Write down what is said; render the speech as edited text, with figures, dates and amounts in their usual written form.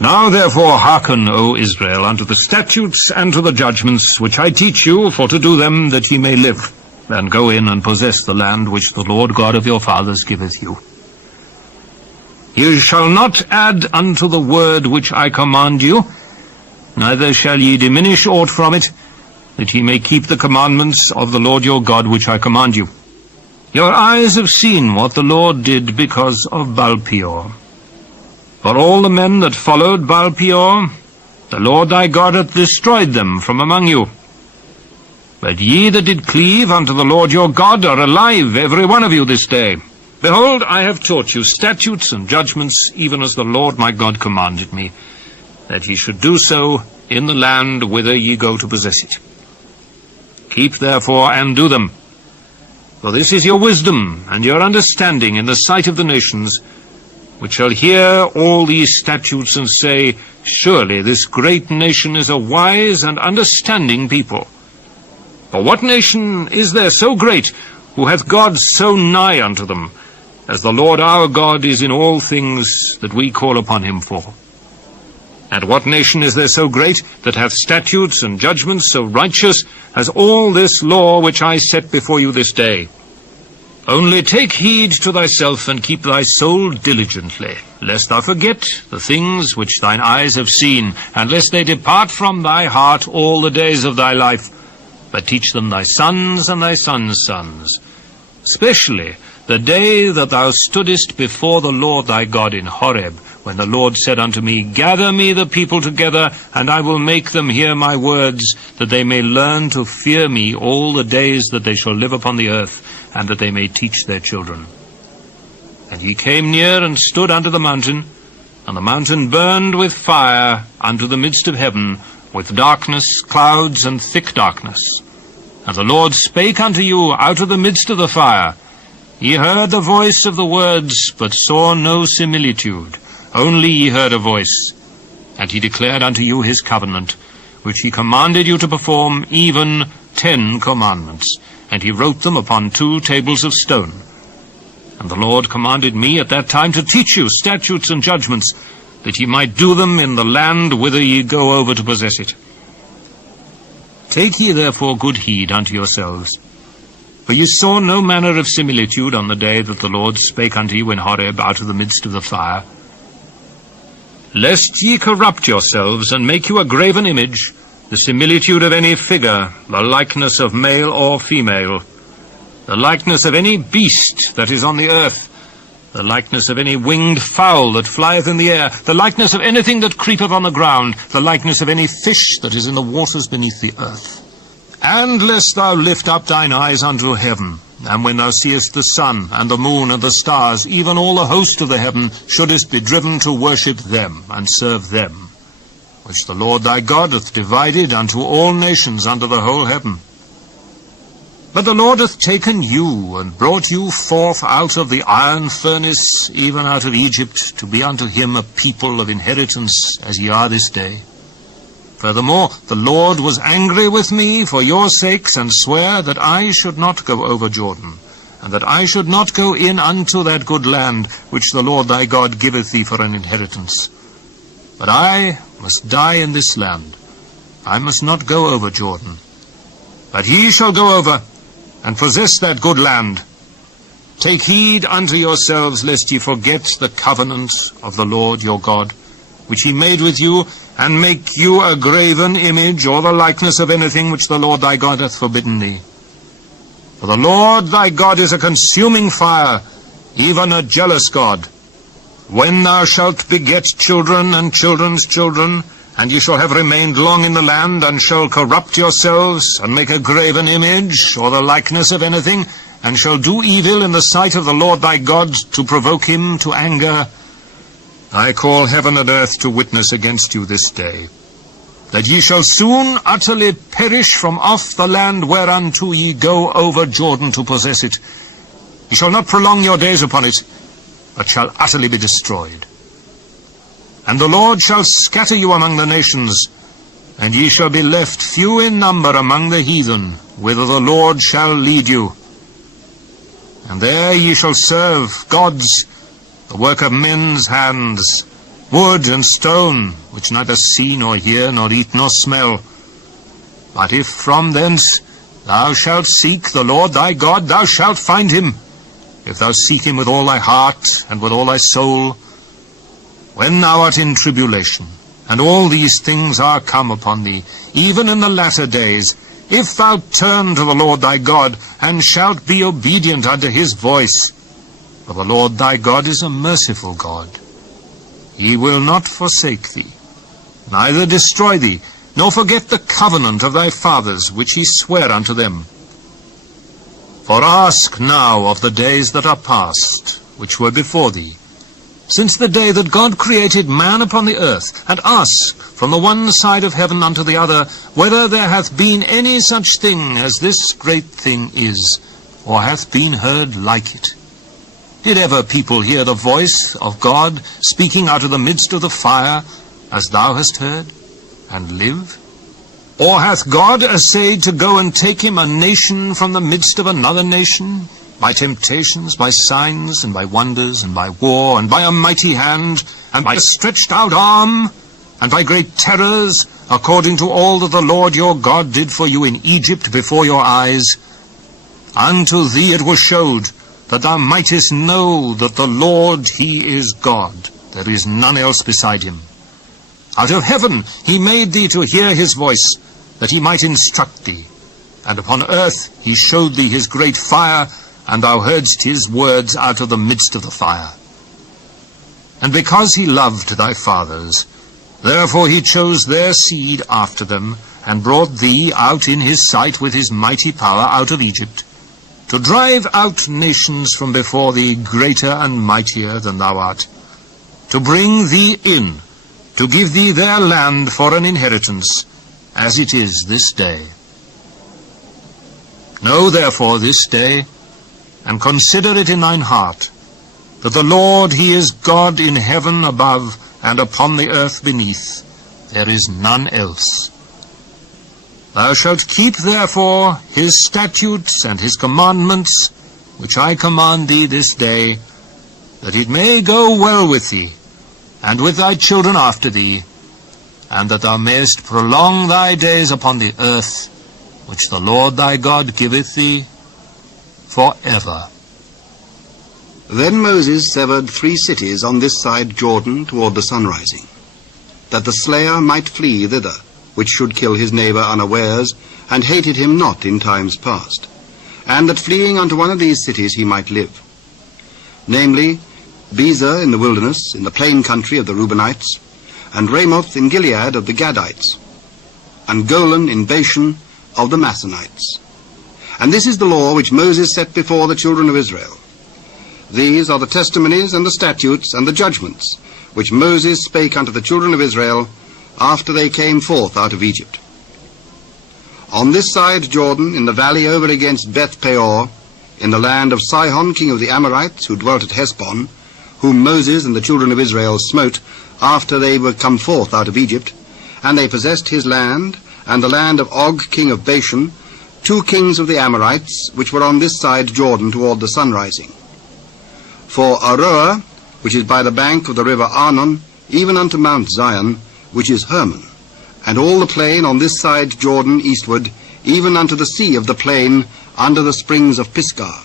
Now therefore hearken, O Israel, unto the statutes and to the judgments which I teach you, for to do them, that ye may live, and go in and possess the land which the Lord God of your fathers giveth you. Ye shall not add unto the word which I command you, neither shall ye diminish aught from it, that ye may keep the commandments of the Lord your God which I command you. Your eyes have seen what the Lord did because of Baalpeor. For all the men that followed Baalpeor, the Lord thy God hath destroyed them from among you. But ye that did cleave unto the Lord your God are alive, every one of you, this day. Behold, I have taught you statutes and judgments, even as the Lord my God commanded me, that ye should do so in the land whither ye go to possess it. Keep therefore and do them, for this is your wisdom and your understanding in the sight of the nations, which shall hear all these statutes and say, Surely this great nation is a wise and understanding people. For what nation is there so great, who hath God so nigh unto them, as the Lord our God is in all things that we call upon him for? And what nation is there so great, that hath statutes and judgments so righteous, as all this law which I set before you this day? Only take heed to thyself, and keep thy soul diligently, lest thou forget the things which thine eyes have seen, and lest they depart from thy heart all the days of thy life. But teach them thy sons and thy sons' sons, especially the day that thou stoodest before the Lord thy God in Horeb, when the Lord said unto me, Gather me the people together, and I will make them hear my words, that they may learn to fear me all the days that they shall live upon the earth, and that they may teach their children. And ye came near and stood unto the mountain, and the mountain burned with fire unto the midst of heaven, with darkness, clouds, and thick darkness. And the Lord spake unto you out of the midst of the fire. Ye heard the voice of the words, but saw no similitude, only ye heard a voice. And he declared unto you his covenant, which he commanded you to perform, even 10 commandments. And he wrote them upon 2 tables of stone. And the Lord commanded me at that time to teach you statutes and judgments, that ye might do them in the land whither ye go over to possess it. Take ye therefore good heed unto yourselves, for ye saw no manner of similitude on the day that the Lord spake unto you in Horeb out of the midst of the fire, lest ye corrupt yourselves, and make you a graven image, the similitude of any figure, the likeness of male or female, the likeness of any beast that is on the earth, the likeness of any winged fowl that flieth in the air, the likeness of anything that creepeth on the ground, the likeness of any fish that is in the waters beneath the earth. And lest thou lift up thine eyes unto heaven, and when thou seest the sun, and the moon, and the stars, even all the host of the heaven, shouldest be driven to worship them, and serve them, which the Lord thy God hath divided unto all nations under the whole heaven. But the Lord hath taken you, and brought you forth out of the iron furnace, even out of Egypt, to be unto him a people of inheritance, as ye are this day. Furthermore, the Lord was angry with me for your sakes, and sware that I should not go over Jordan, and that I should not go in unto that good land, which the Lord thy God giveth thee for an inheritance. But I must die in this land. I must not go over Jordan. But ye shall go over, and possess that good land. Take heed unto yourselves, lest ye forget the covenant of the Lord your God, which he made with you, and make you a graven image, or the likeness of anything which the Lord thy God hath forbidden thee. For the Lord thy God is a consuming fire, even a jealous God. When thou shalt beget children and children's children, and ye shall have remained long in the land, and shall corrupt yourselves, and make a graven image, or the likeness of anything, and shall do evil in the sight of the Lord thy God, to provoke him to anger, I call heaven and earth to witness against you this day, that ye shall soon utterly perish from off the land whereunto ye go over Jordan to possess it. Ye shall not prolong your days upon it, but shall utterly be destroyed. And the Lord shall scatter you among the nations, and ye shall be left few in number among the heathen, whither the Lord shall lead you. And there ye shall serve gods, the work of men's hands, wood and stone, which neither see nor hear nor eat nor smell. But if from thence thou shalt seek the Lord thy God, thou shalt find him, if thou seek him with all thy heart and with all thy soul. When thou art in tribulation, and all these things are come upon thee, even in the latter days, if thou turn to the Lord thy God, and shalt be obedient unto his voice, for the Lord thy God is a merciful God. He will not forsake thee, neither destroy thee, nor forget the covenant of thy fathers, which he sware unto them. For ask now of the days that are past, which were before thee, since the day that God created man upon the earth, and ask from the one side of heaven unto the other, whether there hath been any such thing as this great thing is, or hath been heard like it. Did ever people hear the voice of God speaking out of the midst of the fire, as thou hast heard, and live? Or hath God essayed to go and take him a nation from the midst of another nation, by temptations, by signs, and by wonders, and by war, and by a mighty hand, and by a stretched out arm, and by great terrors, according to all that the Lord your God did for you in Egypt before your eyes? Unto thee it was showed, that thou mightest know that the Lord he is God, there is none else beside him. Out of heaven he made thee to hear his voice, that he might instruct thee. And upon earth he showed thee his great fire, and thou heardst his words out of the midst of the fire. And because he loved thy fathers, therefore he chose their seed after them, and brought thee out in his sight with his mighty power out of Egypt, to drive out nations from before thee greater and mightier than thou art, to bring thee in, to give thee their land for an inheritance, as it is this day. Know therefore this day, and consider it in thine heart, that the Lord he is God in heaven above, and upon the earth beneath. There is none else. Thou shalt keep therefore his statutes and his commandments, which I command thee this day, that it may go well with thee, and with thy children after thee, and that thou mayest prolong thy days upon the earth, which the Lord thy God giveth thee forever. Then Moses severed 3 cities on this side Jordan toward the sunrising, that the slayer might flee thither, which should kill his neighbor unawares, and hated him not in times past, and that fleeing unto one of these cities he might live. Namely, Bezer in the wilderness, in the plain country of the Reubenites, and Ramoth in Gilead of the Gadites, and Golan in Bashan of the Massonites. And this is the law which Moses set before the children of Israel. These are the testimonies and the statutes and the judgments which Moses spake unto the children of Israel after they came forth out of Egypt. On this side Jordan, in the valley over against Baalpeor, in the land of Sihon king of the Amorites, who dwelt at Heshbon, whom Moses and the children of Israel smote after they were come forth out of Egypt, and they possessed his land, and the land of Og king of Bashan, 2 kings of the Amorites, which were on this side Jordan toward the sunrising. For Aroer, which is by the bank of the river Arnon, even unto Mount Zion, which is Hermon, and all the plain on this side Jordan eastward, even unto the sea of the plain, under the springs of Pisgah.